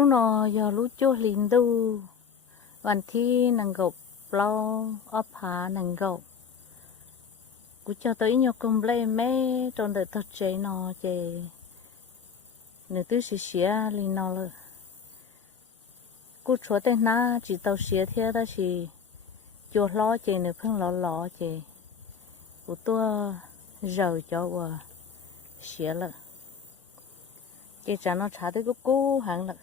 lúc nó giờ lúc cho linh đuวันที่นังกบเราอพานังกบกูcho tới nhau cùng lấy mẹ trong đời thật chế nó chế nếu tôi sẽ xía linh nó rồiกูchúa tên na chỉ tao xía thế đó chỉ cho lo chế nếu không lo lo chếกูtôi rời cho và xía rồi chế cho nó trả tới cố hàng rồi